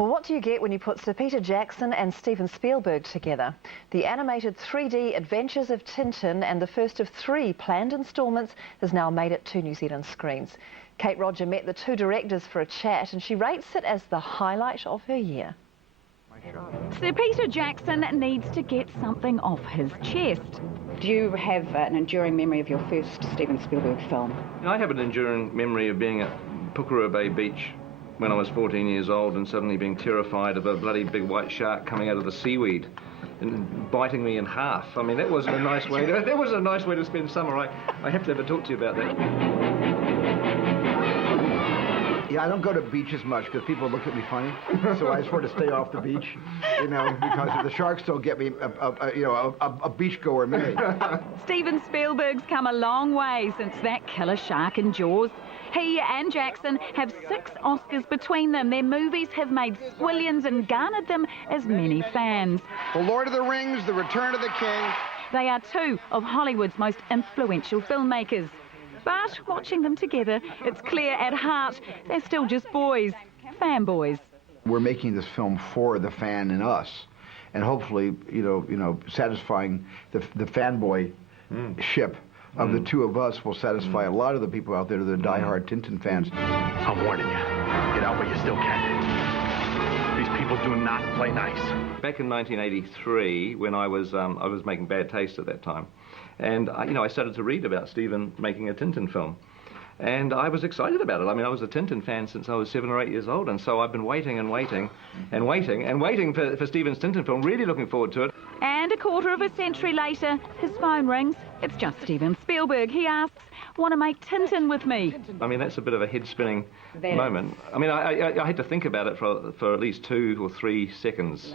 Well, what do you get when you put Sir Peter Jackson and Steven Spielberg together? The animated 3D Adventures of Tintin and the first of 3 planned instalments has now made it to New Zealand screens. Kate Roger met the 2 directors for a chat and she rates it as the highlight of her year. Sir Peter Jackson needs to get something off his chest. Do you have an enduring memory of your first Steven Spielberg film? I have an enduring memory of being at Pukekohe Bay Beach when I was 14 years old and suddenly being terrified of a bloody big white shark coming out of the seaweed and biting me in half. I mean, that wasn't a nice way to spend summer. I have to ever talk to you about that. Yeah, I don't go to beaches much because people look at me funny, so I sort of stay off the beach, because if the sharks don't get me, a beachgoer may. Steven Spielberg's come a long way since that killer shark in Jaws. He and Jackson have 6 Oscars between them. Their movies have made squillions and garnered them as many fans. The Lord of the Rings, The Return of the King. They are 2 of Hollywood's most influential filmmakers. But watching them together, it's clear at heart they're still just boys, fanboys. We're making this film for the fan in us, and hopefully, satisfying the fanboy ship of the 2 of us will satisfy a lot of the people out there that are diehard Tintin fans. I'm warning you. Get out while you still can. These people do not play nice. Back in 1983, when I was making Bad Taste at that time, and I started to read about Steven making a Tintin film. And I was excited about it. I mean, I was a Tintin fan since I was 7 or 8 years old, and so I've been waiting and waiting and waiting and waiting for Steven's Tintin film, really looking forward to it. And a quarter of a century later, his phone rings. It's just Steven Spielberg. He asks, want to make Tintin with me? I mean, that's a bit of a head-spinning moment. I mean, I had to think about it for at least 2 or 3 seconds.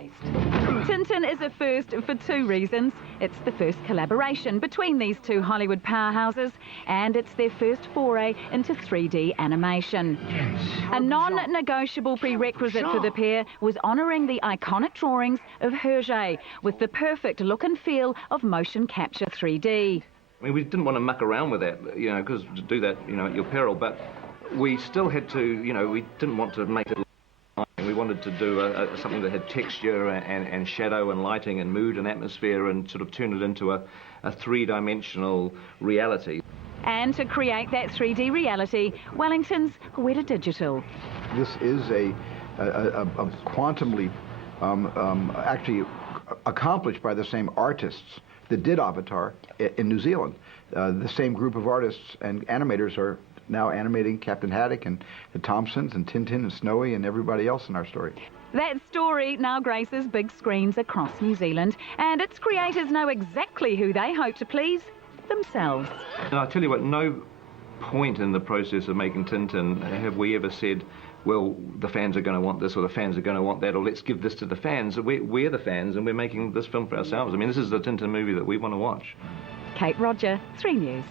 Tintin is a first for 2 reasons. It's the first collaboration between these 2 Hollywood powerhouses, and it's their first foray into 3D animation. A non-negotiable prerequisite for the pair was honouring the iconic drawings of Hergé with the perfect look and feel of motion capture 3D. I mean, we didn't want to muck around with that, because to do that, at your peril, but we still had to, we didn't want to make it. We wanted to do something that had texture and shadow and lighting and mood and atmosphere and sort of turn it into a 3-dimensional reality. And to create that 3D reality, Wellington's Weta Digital. This is a quantum leap actually accomplished by the same artists that did Avatar in New Zealand. The same group of artists and animators are now animating Captain Haddock and the Thompsons and Tintin and Snowy and everybody else in our story. That story now graces big screens across New Zealand, and its creators know exactly who they hope to please, themselves. And I tell you what, no point in the process of making Tintin have we ever said, well, the fans are going to want this or the fans are going to want that, or let's give this to the fans. We're the fans and we're making this film for ourselves. I mean, this is the Tintin movie that we want to watch. Kate Roger, 3 News.